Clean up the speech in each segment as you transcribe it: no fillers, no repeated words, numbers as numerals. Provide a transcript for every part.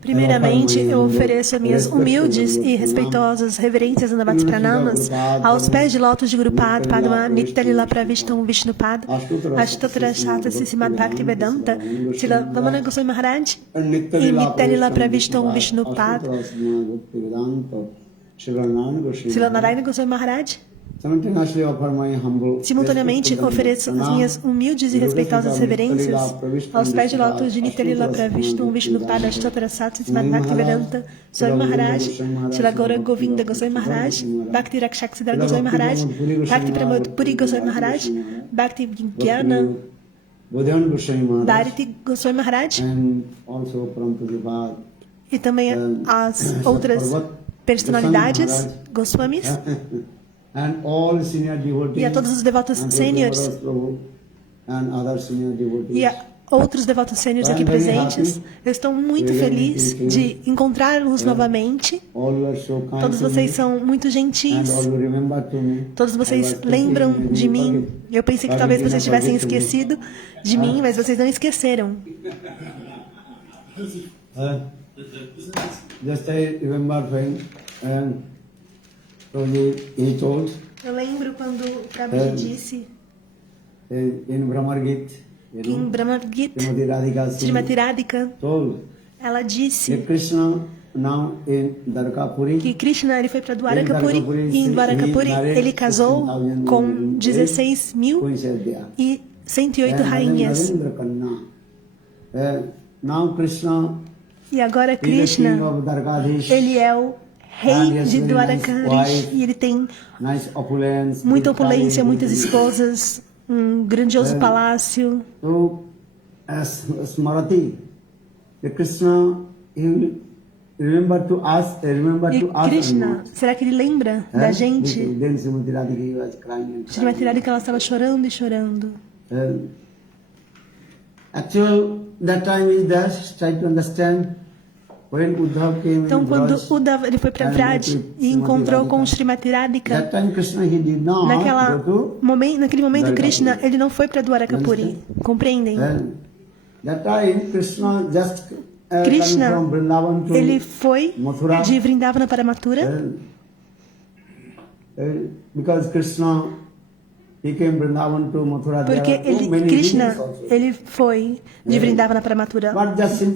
Primeiramente, eu ofereço minhas humildes e respeitosas reverências Namaste Pranamas aos pés de lótus de Guru Pad, Padma Nitya-lila Pravishtam Vishnupad, Ashtotara Shastra Srimad Bhaktivedanta, Srila Vamana Goswami Maharaj e Nitya-lila Pravishtam Vishnupad, Srila Narayana Goswami Maharaj. Simultaneamente, ofereço as minhas humildes e respeitosas reverências aos pés de lótus de Nitya-lila Pravishtam Vishnupad, Ashtotara Shastra Srimad Bhaktivedanta, Swami Maharaj, Srila Gaura Govinda Goswami Maharaj, Bhakti Rakshaksidhar Goswami Maharaj, Bhakti Pramod Puri Goswami Maharaj, Bhakti Vigyana Bharati Goswami Maharaj, e também as outras personalidades Goswamis, e a todos os devotos sêniores e a outros devotos sêniores aqui presentes. Eu estou muito feliz de encontrá-los novamente. Todos vocês são muito gentis. Todos vocês lembram de mim. Eu pensei que talvez vocês tivessem esquecido de mim, mas vocês não esqueceram. Just I remember when he told. Eu lembro quando o Prabhuji disse in Brahmar Gita, em Brahmar Gita, Srimati Radhika, ela disse que Krishna ele foi para Dwarakapuri e em Dwarakapuri ele casou com 16.108 rainhas. E agora Krishna, ele é o rei de Dwarakarish e ele tem muita opulência, muitas esposas, um grandioso palácio. E Krishna, será que ele lembra da gente? Srimati Radhika, ela estava chorando e chorando. Actually, that time is there, try to understand. Então, quando Uddhava ele foi para Vraj e encontrou com Srimati Radhika, naquele momento Krishna ele não foi para Dwarakapuri, compreendem? Krishna ele foi de Vrindavana para Mathura, porque Krishna ele foi de Vrindavana para Mathura.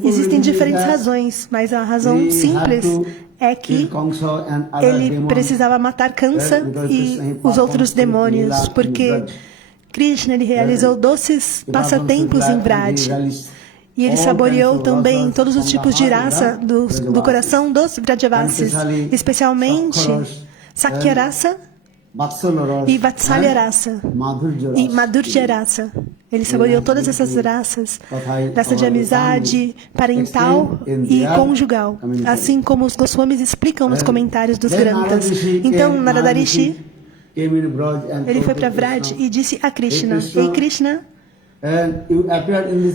Existem diferentes razões, mas a razão simples é que ele precisava matar Kamsa e os outros demônios, porque Krishna ele realizou doces passatempos em Vraj. E ele saboreou também todos os tipos de raça do coração dos Vrajavasis, especialmente Sakya Rasa e Vatsalya Rasa e Madhurya Rasa. Ele saboreou todas essas raças, raça de amizade, parental e conjugal, assim como os Goswamis explicam nos comentários dos Granthas. Então, Narada Rishi, ele foi para Vraj e disse a Krishna: Ei Krishna,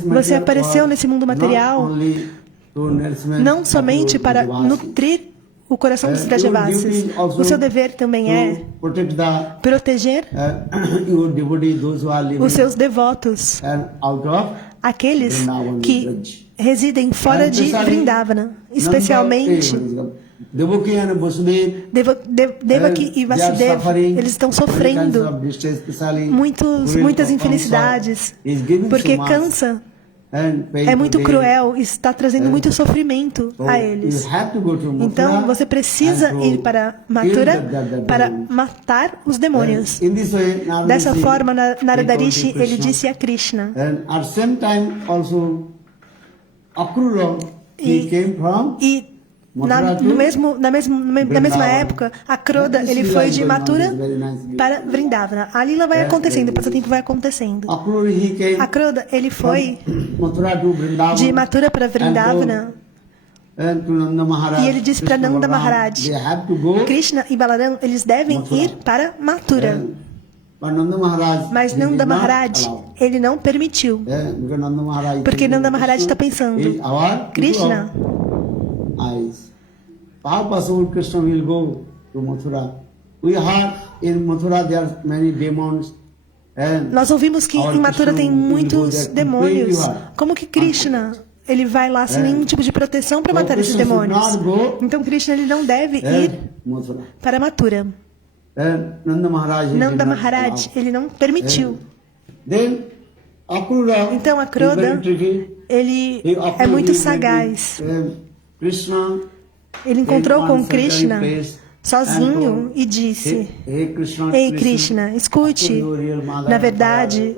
você apareceu nesse mundo material não somente para nutrir o coração dos Vrajavasis. O seu dever também é proteger os seus devotos, aqueles que residem fora de Vrindavana, especialmente Devaki e Vasudeva. Eles estão sofrendo muitas infelicidades, porque Kamsa é muito cruel e está trazendo muito sofrimento a eles. Então, você precisa ir para Mathura para matar os demônios. Dessa forma, Narada Rishi, ele disse a Krishna. E na mesma época, Akroda ele foi de Mathura para Vrindavana. A lila vai acontecendo, o passatempo vai acontecendo. Akroda ele foi de Mathura para Vrindavana e ele disse para Nanda Maharaj: Krishna e Balaram eles devem ir para Mathura. Mas Nanda Maharaj ele não permitiu, porque Nanda Maharaj está pensando: Krishna, Papa Krishna will go to Mathura. We heard in Mathura there are many demons. Nós ouvimos que em Mathura tem muitos demônios. Como que Krishna ele vai lá sem nenhum tipo de proteção para matar esses demônios? Então Krishna ele não deve ir para Mathura. Nanda Maharaj ele não permitiu. Então Akroda ele é muito sagaz. Ele encontrou com Krishna sozinho e disse: Ei Krishna, escute, na verdade,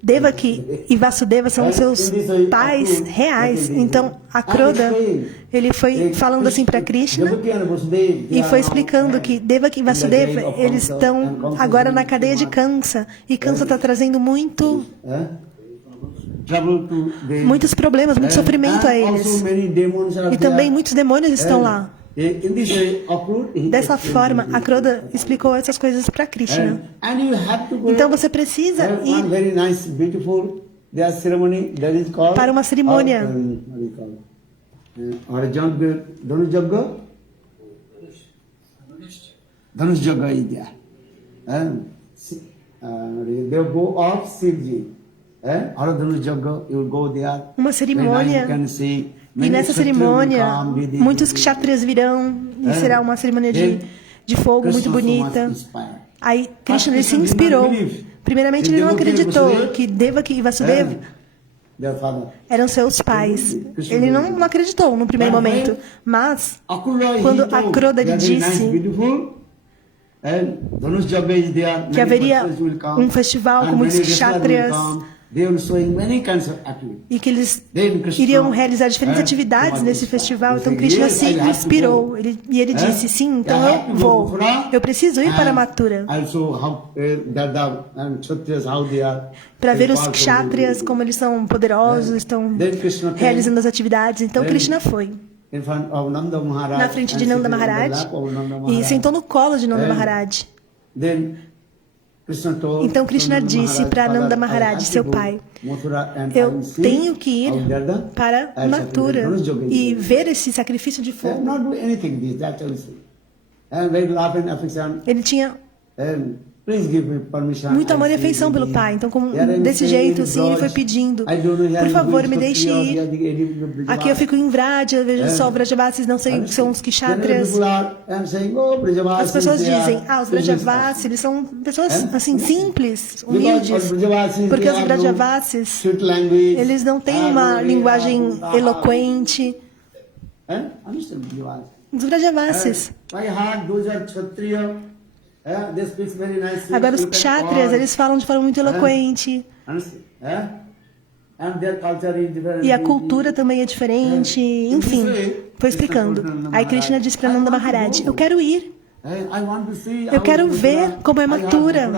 Devaki e Vasudeva são seus pais reais. Então, Akroda, ele foi falando assim para Krishna e foi explicando que Devaki e Vasudeva, eles estão agora na cadeia de Kansa, e Kansa está trazendo muitos problemas, muito sofrimento a eles. E também muitos demônios estão lá. Dessa forma, Akroda explicou essas coisas para Krishna. Então você precisa ir para uma cerimônia. Uma cerimônia. E nessa cerimônia, muitos kshatriyas virão, e será uma cerimônia de fogo muito bonita. Aí Krishna ele se inspirou. Primeiramente, ele não acreditou que Devaki e Vasudeva eram seus pais. Ele não acreditou no primeiro momento. Mas, quando Akroda lhe disse que haveria um festival com muitos kshatriyas, e que eles iriam realizar diferentes atividades nesse festival, então Krishna se inspirou. E ele disse: sim, então eu vou. Eu preciso ir para Mathura para ver os kshatriyas, como eles são poderosos, estão realizando as atividades. Então Krishna foi na frente de Nanda Maharaj e sentou no colo de Nanda Maharaj. Então Krishna disse para Nanda Maharaj, seu pai: eu tenho que ir para Mathura e ver esse sacrifício de fogo. Ele tinha muito amor e afeição pelo pai. Então, desse jeito, assim, ele foi pedindo: por favor, me deixe ir. Aqui eu fico em Vraja, vejo só Vrajavasis, não sei que são os kshatriyas. As pessoas dizem: os Vrajavasis, eles são pessoas, assim, simples, humildes. Porque os Vrajavasis, eles não têm uma linguagem eloquente. Os Vrajavasis. Agora os kshatriyas, eles falam de forma muito eloquente. E a cultura também é diferente. Enfim, foi explicando. Aí Krishna disse para Nanda Maharaj: eu quero ir. Eu quero ver como é Mathura.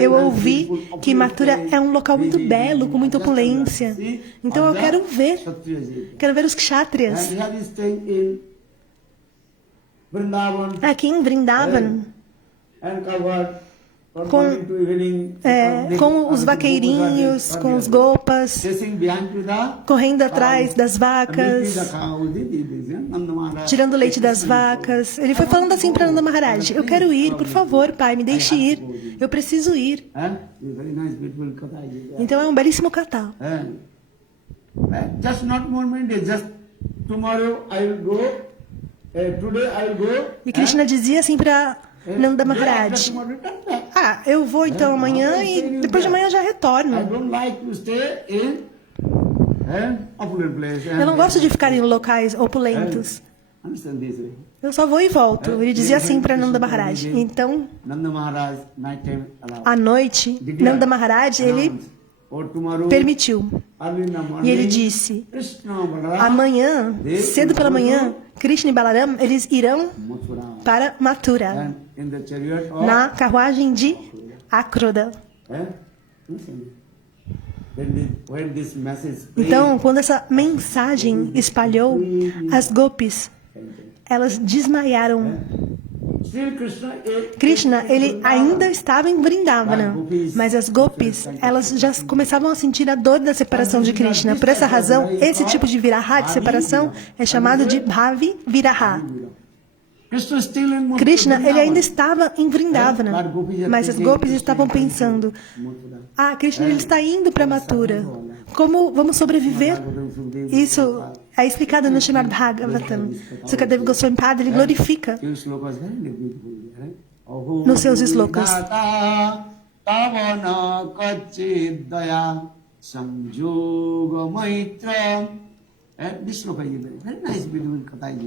Eu ouvi que Mathura é um local muito belo, com muita opulência. Então eu quero ver. Quero ver os kshatriyas. Aqui em Vrindavan, com os vaqueirinhos, com os gopas, correndo atrás das vacas, tirando leite das vacas. Ele foi falando assim para Nanda Maharaj: eu quero ir, por favor, pai, me deixe ir. Eu preciso ir. Então é um belíssimo kata. E Krishna dizia assim para Nanda Maharaj: eu vou então amanhã e depois de amanhã eu já retorno. Eu não gosto de ficar em locais opulentos. Eu só vou e volto. Ele dizia assim para Nanda Maharaj. Então, à noite, Nanda Maharaj, ele permitiu. E ele disse: amanhã, cedo pela manhã, Krishna e Balaram, eles irão para Mathura, na carruagem de Akroda. Então, quando essa mensagem espalhou, as gopis, elas desmaiaram. Krishna, ele ainda estava em Vrindavana, mas as gopis, elas já começavam a sentir a dor da separação de Krishna. Por essa razão, esse tipo de viraha, de separação, é chamado de Bhavi Viraha. Krishna, ele ainda estava em Vrindavana, mas as gopis estavam pensando, Krishna ele está indo para Mathura, como vamos sobreviver? Isso é explicado no Srimad Bhagavatam. Sukadeva Goswami Pada, ele glorifica nos seus slokas.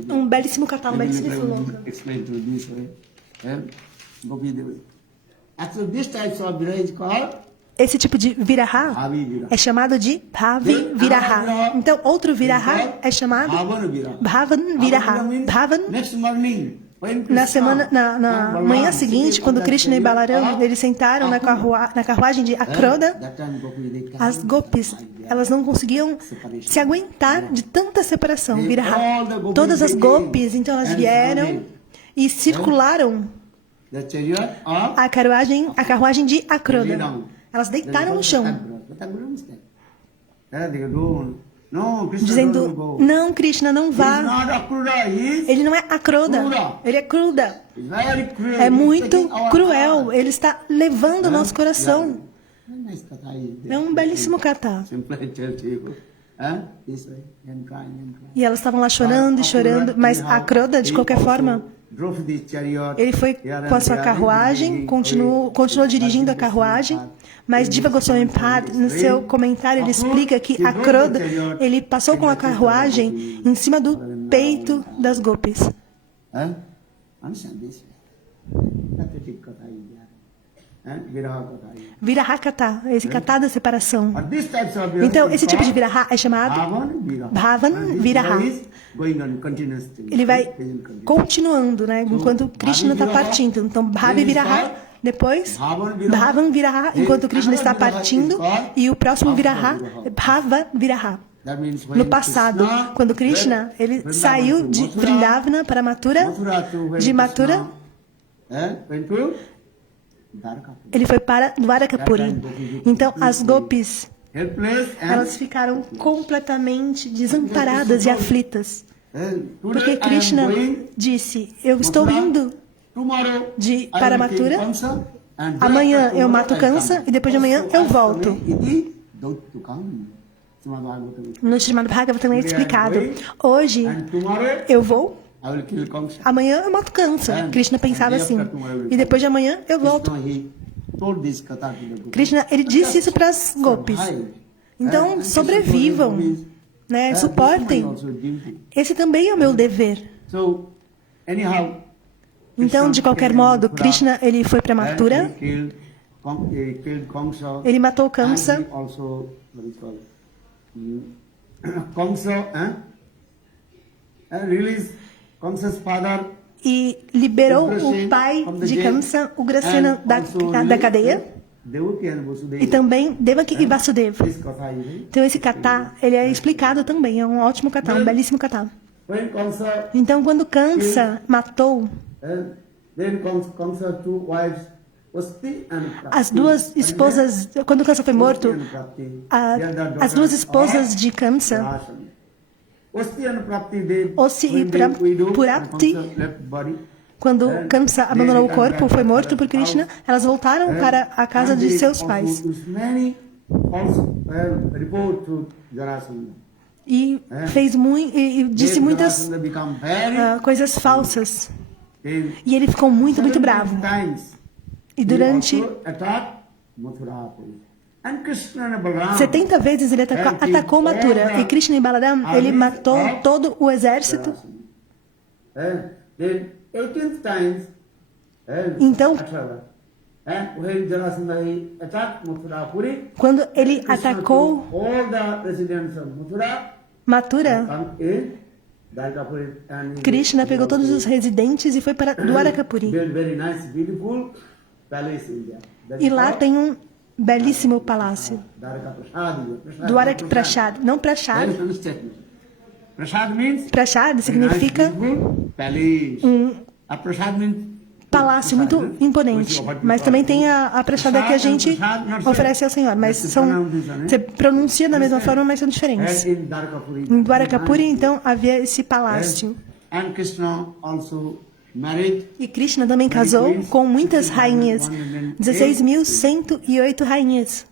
Um belíssimo katha, um belíssimo sloka. Esse tipo de viraha é chamado de Bhavi Viraha. Então, outro viraha é chamado Bhavan Viraha. Bhavan, na manhã seguinte, quando Krishna e Balaram eles sentaram na carruagem de Akroda, as gopis, elas não conseguiam se aguentar de tanta separação, viraha. Todas as gopis, então elas vieram e circularam a carruagem de Akroda. Elas deitaram no chão, dizendo, não, Krishna, não vá. Ele não é Akroda, ele é Kruda. É muito cruel, ele está levando o nosso coração. É um belíssimo katha. E elas estavam lá chorando e chorando, mas Akroda, de qualquer forma, ele foi com a sua carruagem, continuou dirigindo a carruagem, mas Jiva Goswami Pada, no seu comentário, ele explica que Akroda, ele passou com a carruagem em cima do peito das gopis. Viraha katha, esse katha da separação. Então, esse tipo de viraha é chamado Bhavan Viraha. Ele vai continuando, né, enquanto Krishna está partindo. Então, Bhavi Viraha, depois Bhavan Viraha, enquanto Krishna está partindo, e o próximo Viraha é Bhava Viraha. No passado, quando Krishna ele saiu de Vrindavana para Mathura, de Mathura, ele foi para Dwarakapuri. Então, as gopis, elas ficaram completamente desamparadas e aflitas. Porque Krishna disse, eu estou indo para Mathura, amanhã eu mato Kamsa e depois de amanhã eu volto. No Srimad Bhagavatam é explicado, hoje eu vou, amanhã eu mato Kamsa. Krishna pensava assim, e depois de amanhã eu volto. Krishna, ele disse isso para as gopis. Então, sobrevivam, né? Suportem. Esse também é o meu dever. Então, de qualquer modo, Krishna ele foi para Mathura. Ele matou Kamsa. E liberou o pai de Kamsa, Ugrasena, da cadeia. E também Devaki e Vasudeva. Então esse katha, ele é explicado também, é um ótimo katha, um belíssimo katha. Então quando Kamsa matou as duas esposas, quando Kamsa foi morto, as duas esposas de Kamsa, Osi e Purapti, quando Kamsa abandonou o corpo, foi morto por Krishna, elas voltaram para a casa de seus pais. E disse muitas coisas falsas. E ele ficou muito, muito bravo. E durante 70 vezes ele atacou Mathura. E Krishna e Balaram, ele matou todo o exército. Então, quando ele atacou Mathura, Krishna pegou todos os residentes e foi para Dwarakapuri. E lá tem um belíssimo palácio. Dwarak Prashad. Não Prashad. Prashad significa um palácio muito imponente. Mas também tem a prashada que a gente oferece ao Senhor. Mas você pronuncia da mesma forma, mas são diferentes. Em Dwarakapuri, então, havia esse palácio. married E Krishna também casou com muitas rainhas, 16.108 rainhas.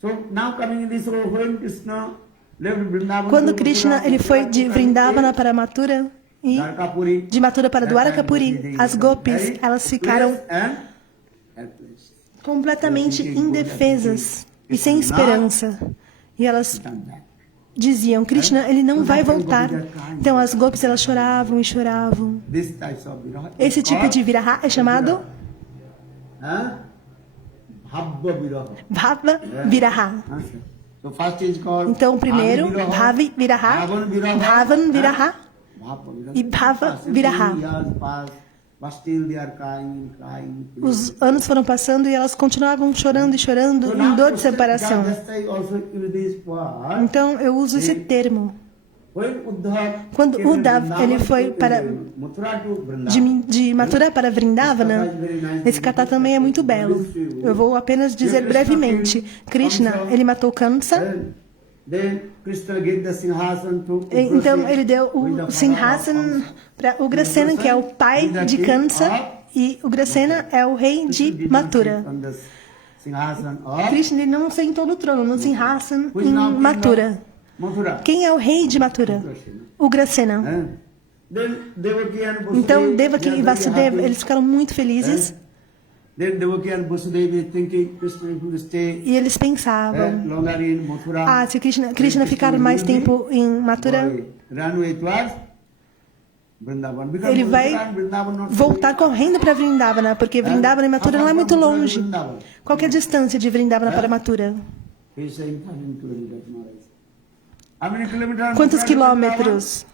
So now coming in this role, when Krishna left Vrindavan Quando to Krishna Mathura, ele foi de Vrindavana para Mathura e Dwarkapuri, de Mathura para Dwarakapuri, as gopis, elas ficaram completamente indefesas e sem esperança. E elas diziam, Krishna, ele não vai voltar. Então as gopis, elas choravam e choravam. Esse tipo de viraha é chamado Bhava Viraha. Então, primeiro, Bhavi Viraha, Bhavan Viraha e Bhava Viraha. Os anos foram passando e elas continuavam chorando e chorando em dor de separação. Então, eu uso esse termo. Quando Uddhav ele foi de Mathura para Vrindavana, esse kata também é muito belo. Eu vou apenas dizer brevemente. Krishna, ele matou Kamsa. Então ele deu o Sinhasan para Ugrasena, que é o pai de Kamsa, e Ugrasena é o rei de Mathura. Krishna ele não sentou no trono, no Sinhasan em Mathura. Quem é o rei de Mathura? Ugrasena. Então, Devaki e Vasudeva, eles ficaram muito felizes. E eles pensavam, se Krishna ficar mais tempo em Mathura, ele vai voltar correndo para Vrindavana, porque Vrindavana e Mathura não é muito longe. Qual que é a distância de Vrindavana para Mathura? Quantos quilômetros?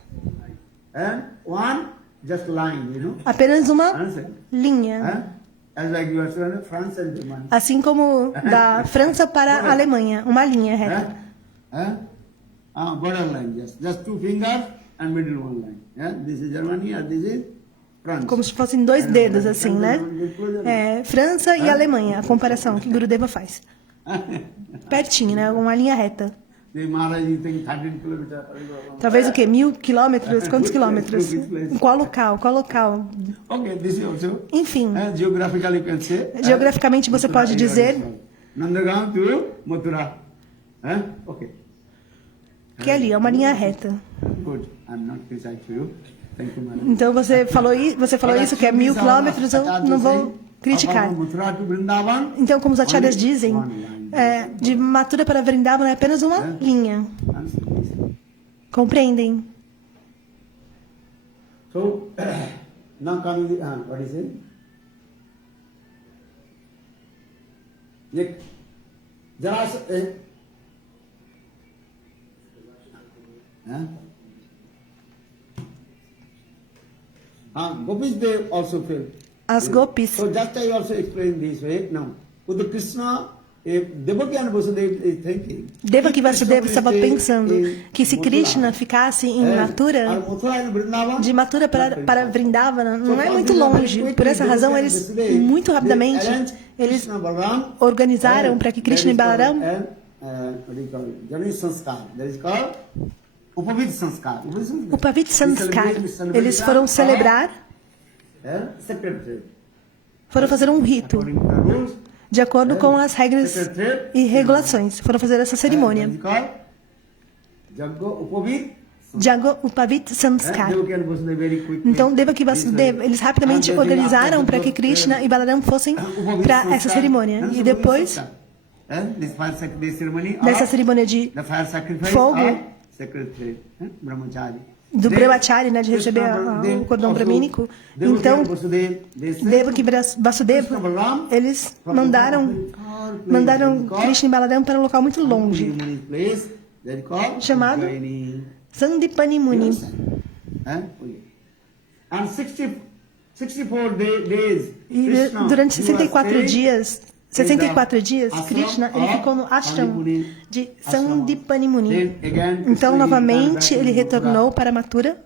Apenas uma linha. Assim como da França para a Alemanha, uma linha reta. Como se fossem dois dedos, assim, né? França e Alemanha, a comparação que Gurudeva faz. Pertinho, né? Uma linha reta. Talvez o quê? 1.000 quilômetros? Quantos quilômetros? Em qual local? Qual local? Enfim. Geograficamente você pode dizer que ali é uma linha reta. Então você falou isso, que é 1.000 quilômetros, eu não vou criticar. Então, como os acharyas dizem, de Mathura para Vrindavana é apenas uma linha. Compreendem? So, now coming, what is it? Gopis they also feel. As gopis. So just I also explain this way. Now, with the Krishna, Devaki and Vasudeva is thinking. Devaki e Vasudeva estava pensando que se Krishna ficasse em Mathura, de Mathura para Vrindavana, não é muito longe. Por essa razão, eles muito rapidamente eles organizaram para que Krishna e Balaram Upavit Sanskar, eles foram celebrar, foram fazer um rito, de acordo com as regras e regulações. Foram fazer essa cerimônia. Jago Upavit Sanskar. Então, Devaki e Vasudeva, eles rapidamente organizaram para que Krishna e Balaram fossem para essa cerimônia. E depois dessa cerimônia de fogo, do Brahmachari, né, de receber o cordão bramínico. Então, Devaki e Vasudeva, eles mandaram Krishna e Balaram para um local muito longe, chamado Sandipani Muni. E durante 64 dias, Krishna ele ficou no ashram de Sandipani Muni. Então, novamente, ele retornou para Mathura.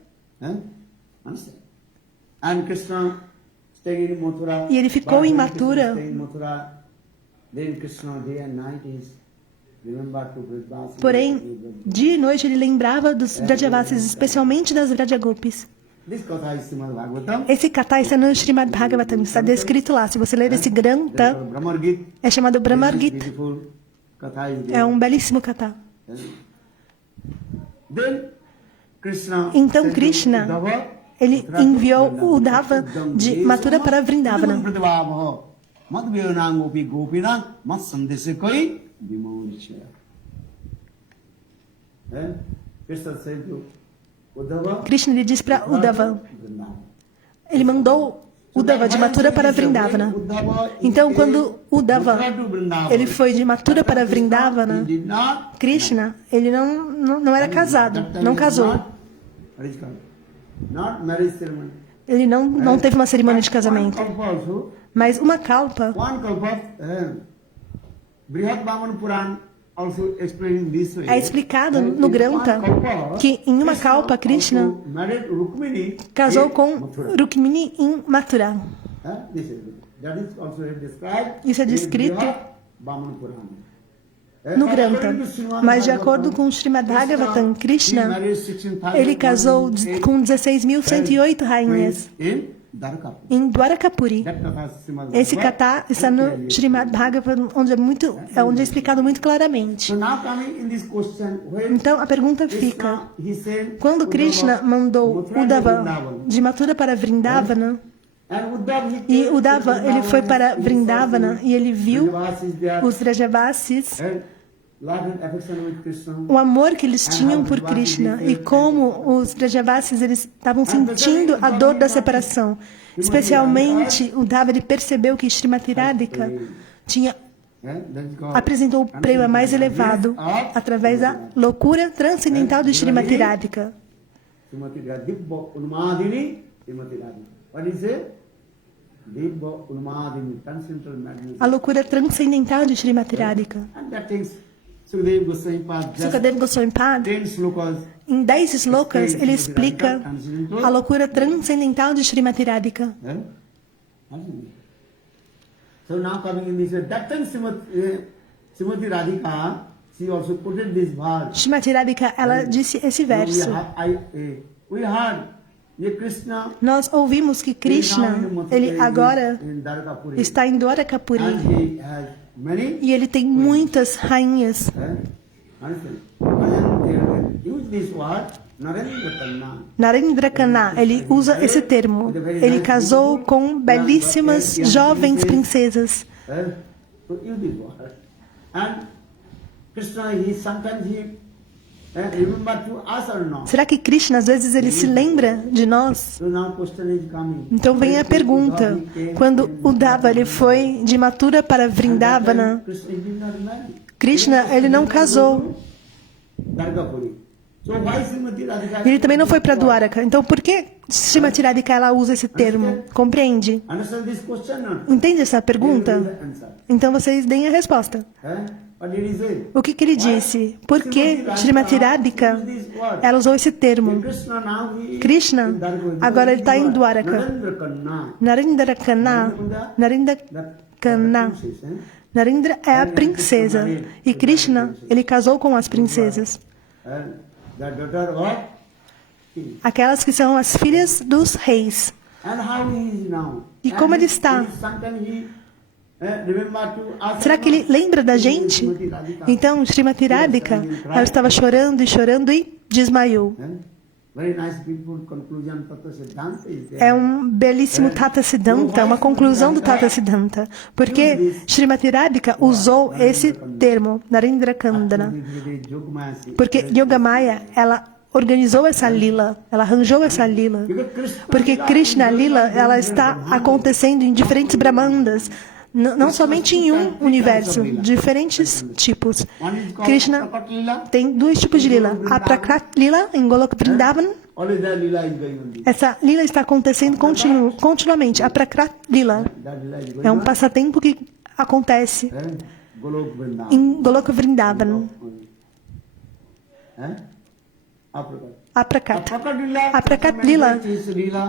E ele ficou em Mathura. Porém, dia e noite ele lembrava dos Vrajavasis, especialmente das Vrajagopis. This katha is Srimad Bhagavatam. Esse katha está no Srimad Bhagavatam, está descrito lá. Se você ler esse granta, Brahmar Gita. é chamado Brahmar Gita. Beautiful katha is there. É um belíssimo katha. Then Krishna Então sent Krishna, Uddhava, ele enviou o Uddhava de Mathura para Vrindavana. Madhvyanangopi gopinam mat sandesekoi vimonichaya. Krishna said to Uddhava, Krishna lhe diz para Uddhava, ele mandou Uddhava de Mathura para Vrindavana. Então, quando Uddhava ele foi de Mathura para Vrindavana, Krishna ele não era casado, não casou. Ele não teve uma cerimônia de casamento. Mas uma kalpa, é explicado no Granta que em uma kalpa Krishna casou com Rukmini em Mathura. Isso é descrito no Granta. Mas de acordo com Srimad Bhagavatam, Krishna ele casou com 16.108 rainhas em Dwarakapuri. Esse katha está no Srimad Bhagavatam, onde é explicado muito claramente. Então a pergunta fica: quando Krishna mandou Uddhava de Mathura para Vrindavana, e Uddhava ele foi para Vrindavana e ele viu os Vrajavasis, o amor que eles tinham por Krishna e como os Vrajavasis eles estavam sentindo a dor da separação. Especialmente, Uddhava ele percebeu que Srimati Radhika apresentou o prema mais elevado através da loucura transcendental de Srimati Radhika. A loucura transcendental de Srimati Radhika. Sukadeva Goswami Pad, em 10 slokas, ele explica a loucura transcendental de Srimati Radhika. Srimati Radhika, ela disse esse verso. Nós ouvimos que Krishna, ele agora está em Dwarakapuri e ele tem muitas rainhas. Narendra Kanna, ele usa esse termo. Ele casou com belíssimas jovens princesas. Será que Krishna, às vezes, ele se lembra de nós? Então vem a pergunta. Quando Uddhava ele foi de Mathura para Vrindavana, Krishna ele não casou. Ele também não foi para Dwaraka. Então por que Srimati Radhika ela usa esse termo? Compreende? Entende essa pergunta? Então vocês deem a resposta. O que ele disse? Por que Srimati Radhika ela usou esse termo? Krishna, agora ele está em Dwaraka. Narendra Kanna. Narendra Kanna. Narendra é a princesa. E Krishna, ele casou com as princesas. Aquelas que são as filhas dos reis. E como ele está? Será que ele lembra da gente? Então, Srimati Radhika, ela estava chorando e desmaiou. É um belíssimo Tata Siddhanta, uma conclusão do Tata Siddhanta. Porque Srimati Radhika usou esse termo, Narendra Kandana. Porque Yogamaya, ela organizou essa lila, ela arranjou essa lila. Porque Krishna Lila, ela está acontecendo em diferentes brahmandas. Não somente em um universo, diferentes tipos. Krishna tem 2 tipos de lila. A Prakrat Lila, em Golok Vrindavan. Essa lila está acontecendo continuamente. A Prakrat Lila é um passatempo que acontece em Golok Vrindavan. A Prakrat Lila,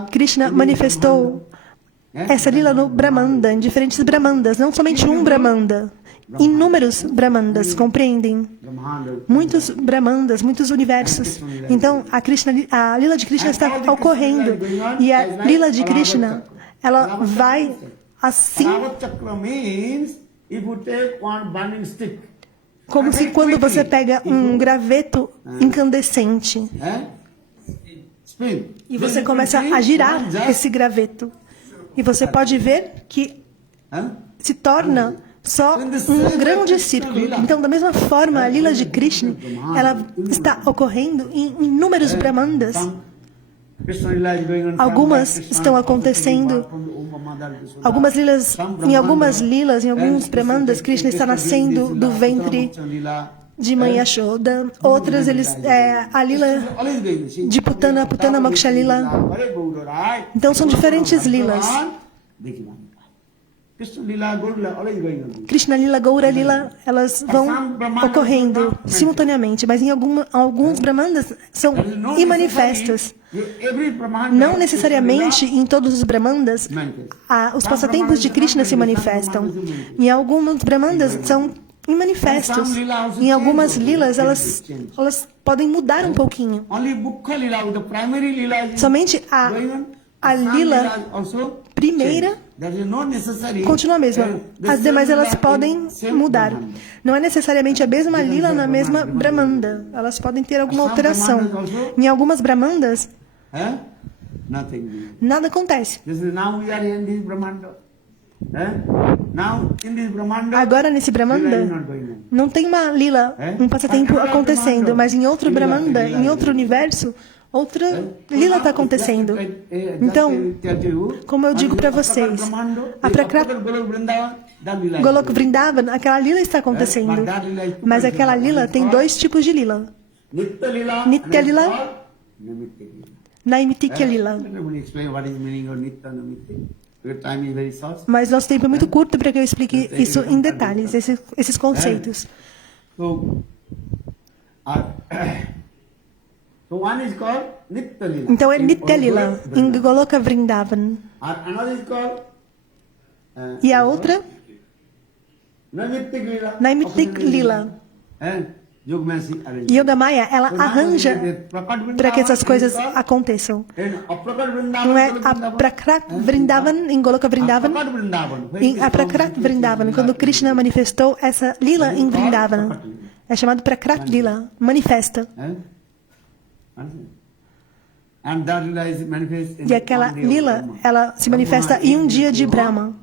Krishna manifestou essa lila no Brahmanda, em diferentes Brahmandas, não somente um Brahmanda. inúmeros Brahmandas, compreendem? Muitos Brahmandas, muitos universos. Então, a Lila de Krishna está ocorrendo. E a Lila de Krishna, ela vai assim, como se quando você pega um graveto incandescente e você começa a girar esse graveto. E você pode ver que se torna só um grande círculo. Então, da mesma forma, a Lila de Krishna, ela está ocorrendo em inúmeros Brahmandas. Algumas estão acontecendo, em algumas lilas, em alguns Brahmandas, Krishna está nascendo do ventre de mãe Yashoda. Outras, a lila de Putana Moksha Lila. Então, são diferentes lilas. Krishna Lila, Gaura Lila, elas vão ocorrendo simultaneamente, mas em alguns Brahmandas são imanifestas. Não necessariamente em todos os Brahmandas os passatempos de Krishna se manifestam. Em alguns Brahmandas são imanifestos. Em algumas lilas, elas podem mudar um pouquinho. Somente a lila primeira continua a mesma. As demais elas podem mudar. Não é necessariamente a mesma lila na mesma Brahmanda. Elas podem ter alguma alteração. Em algumas Brahmandas, nada acontece. Agora, nesse Brahmanda, não tem uma lila, um passatempo acontecendo, mas em outro Brahmanda, em outro universo, outra lila está acontecendo. Então, como eu digo para vocês, a Prakrat Golok Vrindavan, aquela lila está acontecendo. Mas aquela lila tem dois tipos de lila. Nitya Lila, Naimitya Lila. Mas nosso tempo é muito curto para que eu explique isso em detalhes, esses conceitos. Então é Nitya Lila, em Goloka Vrindavan. E a outra? Naimitya Lila. Yoga Maya, ela arranja para que essas coisas aconteçam. Não é a Prakrat Vrindavan, em Goloka Vrindavan. Em a Prakrat Vrindavan, quando Krishna manifestou essa lila em Vrindavan, é chamado Prakrat Lila, manifesta. E aquela lila, ela se manifesta em um dia de Brahma.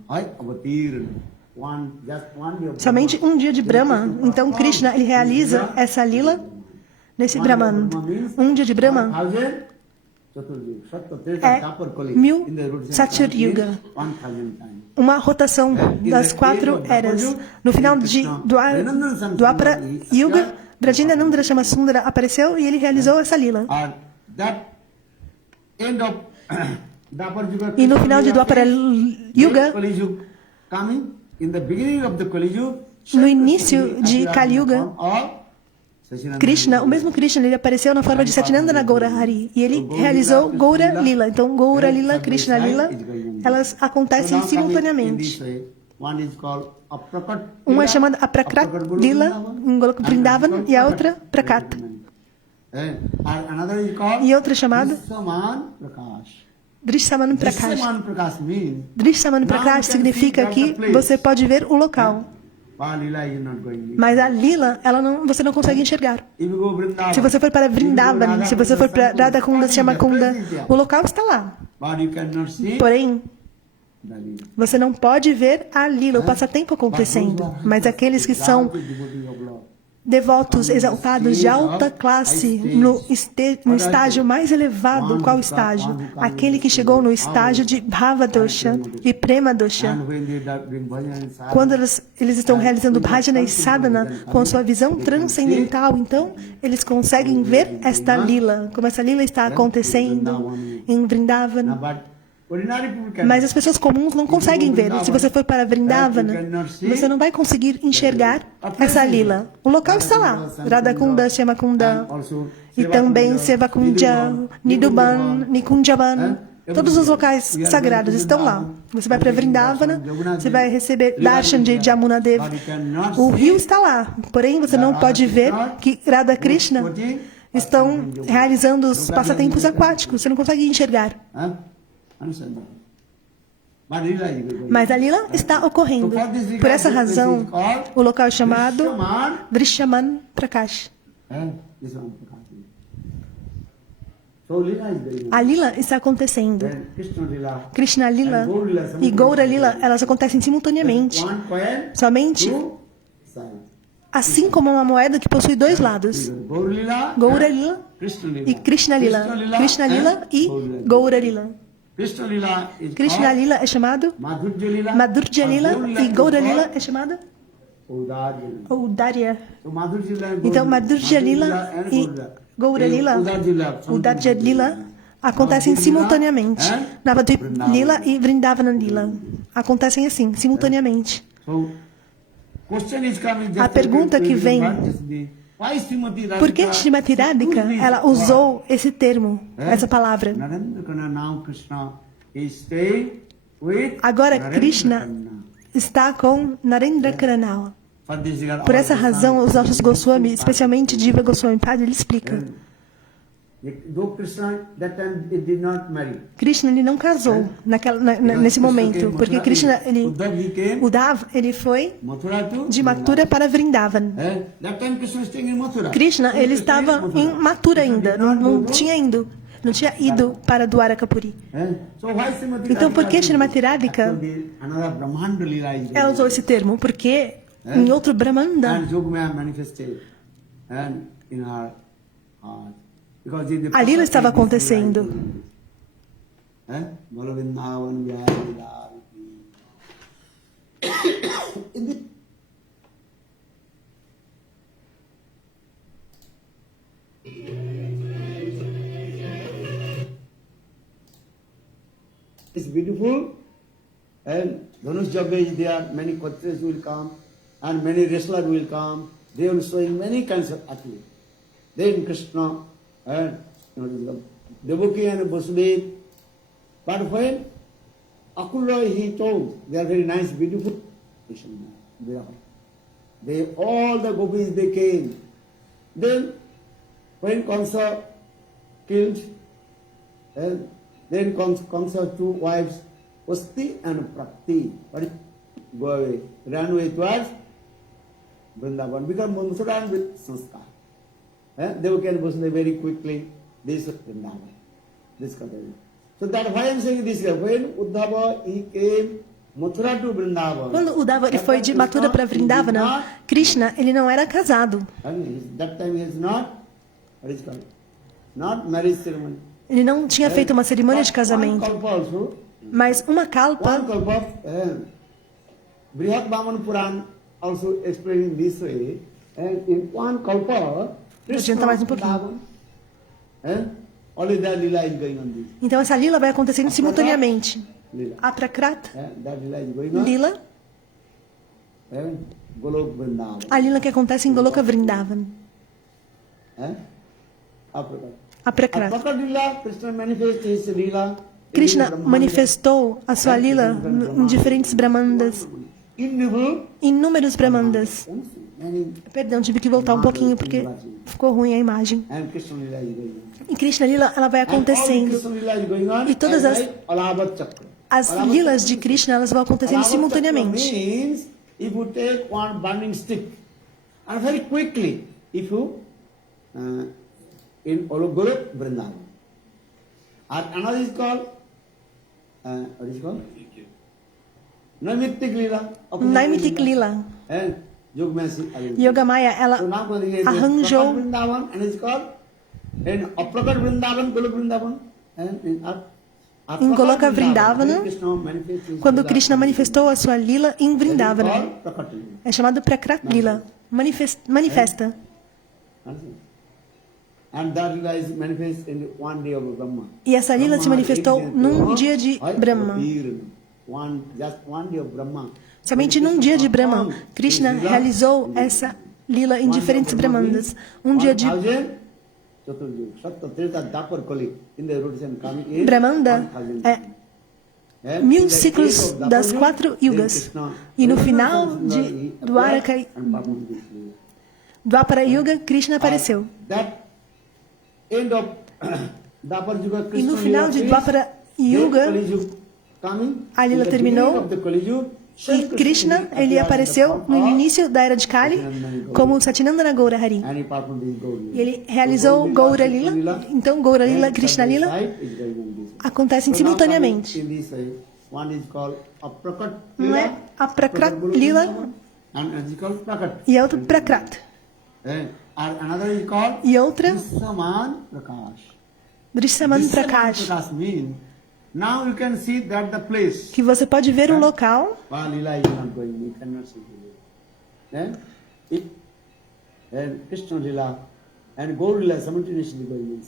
Somente um dia de Brahma. Então Krishna, ele realiza essa lila nesse Brahman. Um dia de Brahma é 1000 Satyur Yuga. Uma rotação das 4 eras. No final do Dwapara Yuga, Brajendanandra Shamasundara apareceu e ele realizou essa lila. E no final de Dwapara Yuga, no início de Kali Yuga, Krishna, o mesmo Krishna, ele apareceu na forma de Satyanandana Gaura Hari. E ele realizou Gaura Lila. Então, Gaura Lila, Krishna Lila, elas acontecem simultaneamente. Uma é chamada a Prakrat Lila, em Golok Vrindavan, e a outra Prakat. E outra é chamada Drishaman Prakash. Drishaman Prakash significa que você pode ver o local. Mas a lila, você não consegue enxergar. Se você for para Vrindavan, se você for para Radhakunda, Shyamakunda, o local está lá. Porém, você não pode ver a lila, o passatempo acontecendo. Mas aqueles que são devotos exaltados de alta classe, no estágio mais elevado, qual estágio? Aquele que chegou no estágio de Bhava Dosha e Prema Dosha. Quando eles estão realizando Bhajana e Sadhana com a sua visão transcendental, então eles conseguem ver esta lila, como essa lila está acontecendo em Vrindavan. Mas as pessoas comuns não conseguem ver. Se você for para Vrindavana, você não vai conseguir enxergar essa lila. O local está lá. Radhakunda, Shyamakunda, e também Sevakunda, Niduban, Nikunjaban. Todos os locais sagrados estão lá. Você vai para Vrindavana, você vai receber darshan de Jamuna Devi. O rio está lá, porém você não pode ver que Radha Krishna estão realizando os passatempos aquáticos. Você não consegue enxergar. Mas a lila está ocorrendo. Por essa razão, o local é chamado Drishaman Prakash. A lila está acontecendo. Krishna Lila e Gaura Lila, elas acontecem simultaneamente. Somente assim como uma moeda que possui dois lados. Gaura Lila e Krishna Lila. Krishna Lila e Gaura Lila. Krishna Lila é chamado Madhurya Lila e Gaura Lila é chamado Oudarya. Então, Madhurya Lila e Gaura Lila, Udarya Lila acontecem simultaneamente. Navadvip Lila e Vrindavana Lila acontecem assim, simultaneamente. A pergunta que vem: por que Srimati Radhika ela usou esse termo, essa palavra? Agora Krishna está com Narendra Karanal. Por essa razão, os nossos Goswami, especialmente Jiva Goswami Padre, ele explica. Krishna ele não casou nesse momento, porque Krishna Uddhava ele foi de Mathura para Vrindavan. Krishna ele estava em Mathura ainda, não tinha ido para Dwarakapuri. Então, por que Srimati Radhika ela usou esse termo? Porque em outro Brahmanda a lila estava acontecendo. It's beautiful, and Dhanush Yagya is there, many Kshatriyas will come, and many wrestlers will come. They will showing many kinds of athletes. Then Krishna and Devaki and Vasudeva. But when Akula he told, they are very nice, beautiful. They all the gopis they came. Then when Kamsa killed, and then Kamsa's two wives, Usti and Prakti, go away, ran away towards Vrindavan, become Mathura with Sanskar. Devaki and Vasudeva very quickly, this Vrindavan, this country. So that why I am saying this here, when Uddhava he came Mathura to Vrindavan. Quando Uddhava ele foi de Mathura para Vrindavana, Krishna ele não era casado. That time he is not, what is called, not marriage ceremony. Ele não tinha feito uma cerimônia de casamento. Mas uma kalpa. Brihat Vaman Puran also explaining this way. And in one kalpa, adianta mais um pouquinho. Only that lila is going on this. Então essa lila vai acontecendo simultaneamente. A Prakrata lila. A lila que acontece em Goloka Vrindavan. A Prakrata. Krishna manifestou a sua lila em diferentes brahmandas, inúmeros brahmandas. Perdão, tive que voltar um pouquinho porque ficou ruim a imagem. E Krishna Lila, ela vai acontecendo. E todas as lilas de Krishna, elas vão acontecendo simultaneamente. In Ologuru Vrindavan. And another is called, what is called? Naimittik Lila. Naimittik Lila. Yogamaya, ela arranjou. And it's called in Aprakat Vrindavan, Golok Vrindavan. Em Goloka Vrindavana, quando Krishna manifestou a sua lila em Vrindavana. É chamado Prakrat Lila. Manifesta. E essa lila se manifestou num dia de Brahma. Somente num dia de Brahma, Krishna realizou essa lila em diferentes brahmandas. Um dia de Chaturjuga. Satya, Treta, Dwapar, Kali. In the rotation coming is Brahmanda 1000 é 1000 ciclos das 4 yugas. E no final de Dwapara Yuga, Krishna apareceu. E no final de Dwapara Yuga, a Lila terminou e Krishna, ele apareceu no início da era de Kali como Satyanandana Gaura Hari. E ele realizou Gaura Lila. Então Gaura Lila, Krishna Lila acontecem simultaneamente. Um é a Prakrat Lila e outro Prakrat. E outra Drishaman Prakash. Now you can see that the place. Que você pode ver o local. Lila is not going. You cannot see it. And Krishna Lila and Gaur Lila simultaneously going.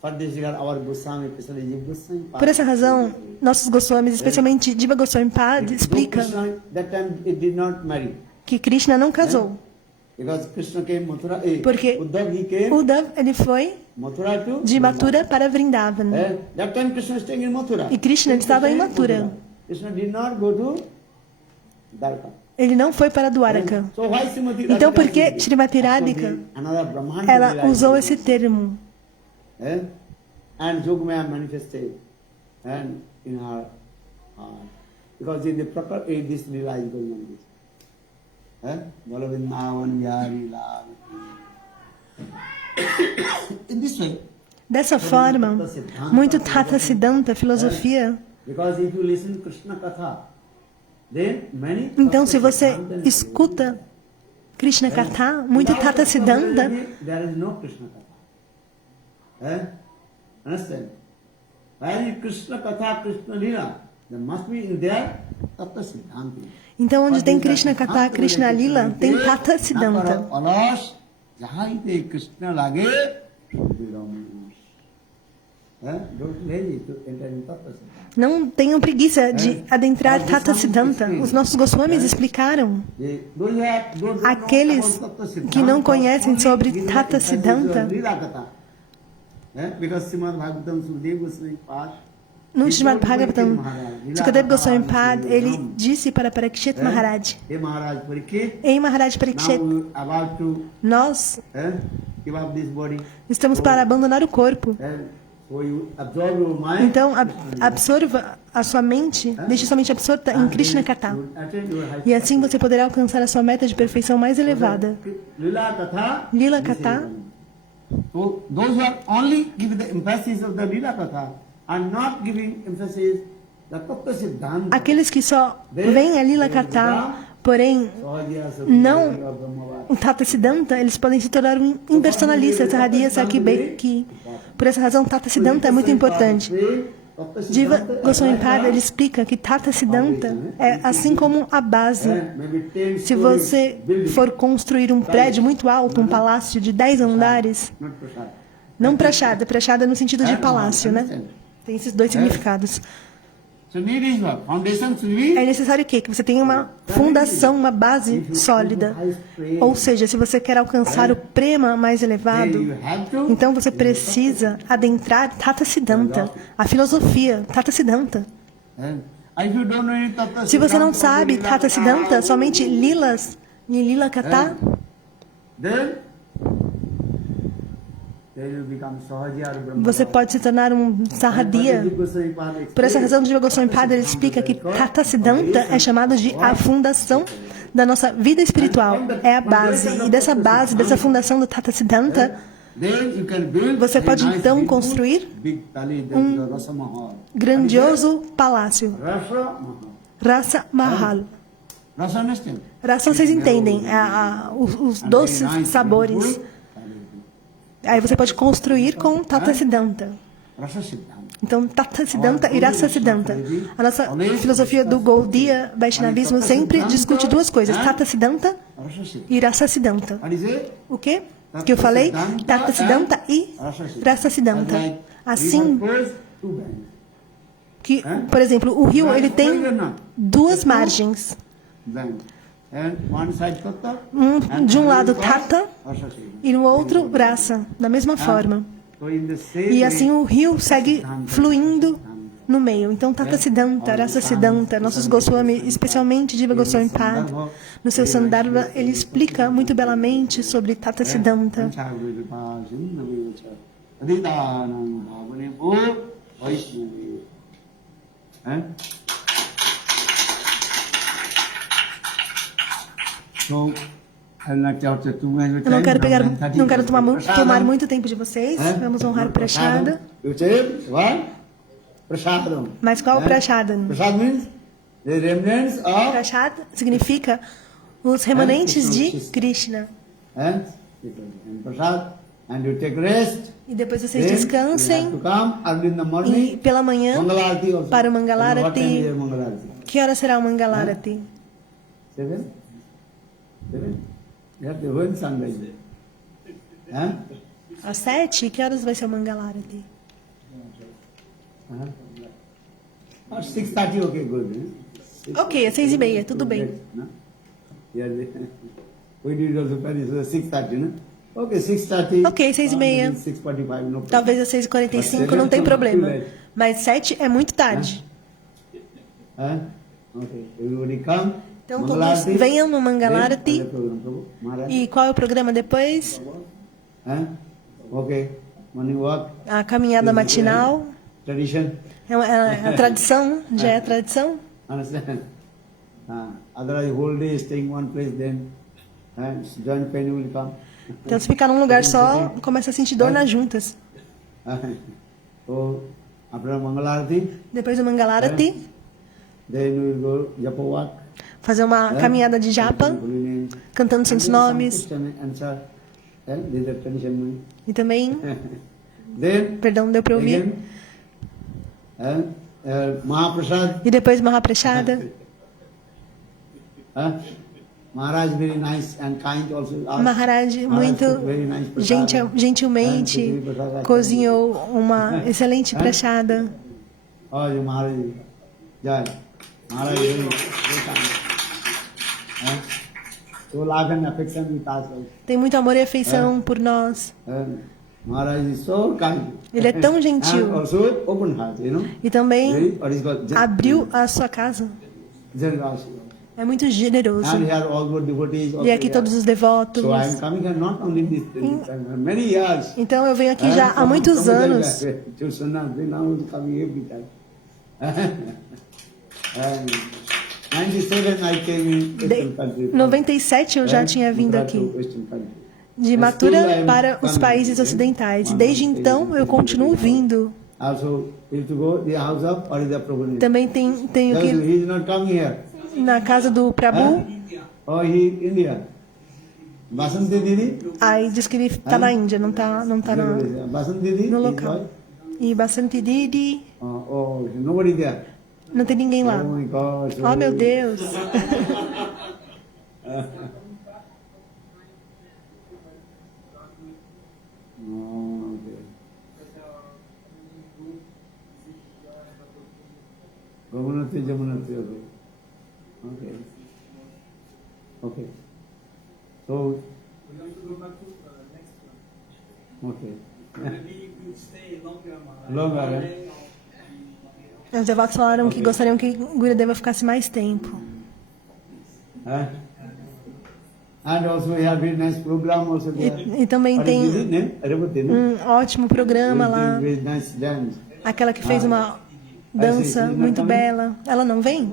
For this regard, our Goswami, especially Jiva Goswami. Por essa razão, nossos Goswamis, especialmente Jiva Goswami Pad, explica that time it did not marry. Que Krishna não casou. Porque Uddhav, ele foi de Mathura para Vrindavan. E Krishna estava em Mathura. Ele não foi para Dwaraka. Então, por que Srimati Radhika, ela usou esse termo? And Jogmaya manifested and in her heart. Because in the proper this lila is going on this. In this way. Dessa forma, muito Tata Siddhanta, filosofia. Então, se você escuta Krishna Katha, muito Tata Siddhanta, understand? When Krishna Katha, Krishna Lila, there must be in there Tata Siddhanta. Então, onde tem Krishna Katha, Krishna Lila, tem Tata Siddhanta. Não tenham preguiça de adentrar Tata Siddhanta. Os nossos Goswamis explicaram. Aqueles que não conhecem sobre Tata Siddhanta, no Srimad Bhagavatam, Sukadeva Goswami Pad, ele disse para Parikshit Maharaj: Ei Maharaj Parikshit, nós estamos para abandonar o corpo. Então, absorva a sua mente, deixe sua mente absorta em Krishna Katha. E assim você poderá alcançar a sua meta de perfeição mais elevada. Lila Katha. So those who are only giving the emphasis of the Lila Katha are not giving emphasis the Tattva Siddhanta. Aqueles que só veem a Lila Katha, porém não o Tata Siddhanta, eles podem se tornar um impersonalista, Sahadia Sakibeki. Por essa razão, Tata Siddhanta é muito importante. Jiva Goswami Pada, ele explica que Tata Siddhanta é assim como a base. Se você for construir um prédio muito alto, um palácio de 10 andares, não prachada, prachada no sentido de palácio, né? Tem esses dois significados. É necessário o quê? Que você tenha uma fundação, uma base sólida. Ou seja, se você quer alcançar o prema mais elevado, então você precisa adentrar Tata Siddhanta, a filosofia Tata Siddhanta. Se você não sabe Tata Siddhanta, somente Lilas, Lila Katha, você pode se tornar um Sahadia. Por essa razão, Jiva Goswami Pada ele explica que Tata Siddhanta é chamado de a fundação da nossa vida espiritual. É a base. E dessa base, dessa fundação do Tata Siddhanta, você pode então construir um grandioso palácio. Rasa Mahal. Rasa, vocês entendem? Os doces sabores. Aí você pode construir com Tata Siddhanta. Então, Tata Siddhanta e Rasa Siddhanta. A nossa filosofia do Gaudiya Vaishnavismo sempre discute duas coisas: Tata Siddhanta e Rasa Siddhanta. O quê? Que eu falei? Tata Siddhanta e Rasa Siddhanta. Assim que, por exemplo, o rio ele tem duas margens. and one side Tatta, De um lado Tata e no outro Rasa, da mesma forma. so in the same E assim way, o rio segue fluindo no meio. Então, Tata Siddhanta, Rasa Siddhanta, nossos Goswami, especialmente Jiva Goswami Pad, no seu Sandarbha, ele explica muito belamente sobre Tata Siddhanta. So, Eu não quero tomar muito tempo de vocês. Vamos honrar o Prashada. Mas qual o Prashada? Prashada significa os remanentes de Krishna. E depois vocês descansem. E pela manhã, para o Mangalarati. Que hora será o Mangalarati? 7? Às 7? Que horas vai ser o Mangalarati? 6:30, okay, good. Ok, às 6:30, tudo bem. We did also Paris, 6:30, né? Ok, 6:30. Ok, 6:30. 6:45, no. Talvez às 6:45 não tem problema. Mas 7 é muito tarde. Ok, everybody come. Então todos venham no Mangalarati. E qual é o programa depois? Ok, morning walk. A caminhada matinal. Tradition. É a tradição, já é a tradição. Understand? Otherwise, whole day staying in one place, then joint pain will come. Então, se ficar num lugar só, começa a sentir dor nas juntas. So, after Mangalarati, depois do Mangalarati, then we will go Japa walk. Fazer uma caminhada de japa, cantando santos nomes. E também, perdão, deu para ouvir. E depois Mahaprasada. Maharaj muito gentilmente cozinhou uma excelente prashada. Tem muito amor e afeição por nós. Ele é tão gentil. E também abriu a sua casa. É muito generoso. E aqui todos os devotos. Então eu venho aqui já há muitos anos. Em 97 eu já tinha vindo aqui, de Mathura para os países ocidentais. Desde então eu continuo vindo. Também tenho que ir na casa do Prabhu. Aí diz que ele está na Índia, não está no local. E Basanti Didi. Não tem ninguém lá. Oh, meu Deus. Okay. So, okay. Longer. Os devotos falaram que gostariam que Gurudeva ficasse mais tempo. E também tem um ótimo programa lá. Aquela que fez uma dança muito bela. Ela não vem?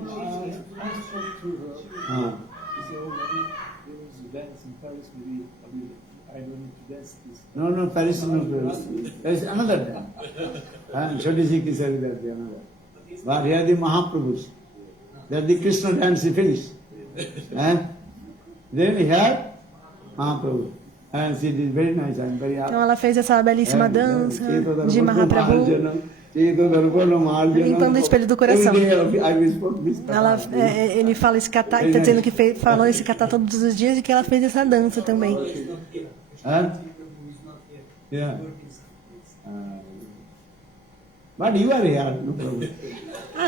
No, Paris no. There is another dance. Shodiji ki said that another. But here the Mahaprabhus. They are the Krishna dance finished. Then here Mahaprabhu. And she did very nice. I'm very happy. Então ela fez essa belíssima dança de Mahaprabhu, limpando o espelho do coração. Ele fala esse kata, está dizendo que falou esse kata todos os dias e que ela fez essa dança também. Yeah. But you are here, no problem.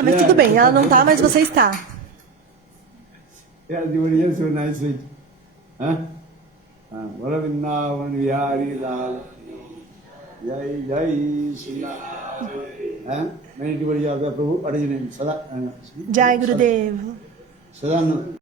Mas tudo bem, ela não está, mas você está. Yeah, devotee is so nice, sweet. Huh? Bolo Vrindavan Vihari Lal. Jai Jai Shri Ram. Many devotees of the Prabhu, what is his name? Jai Gurudev. Sadan.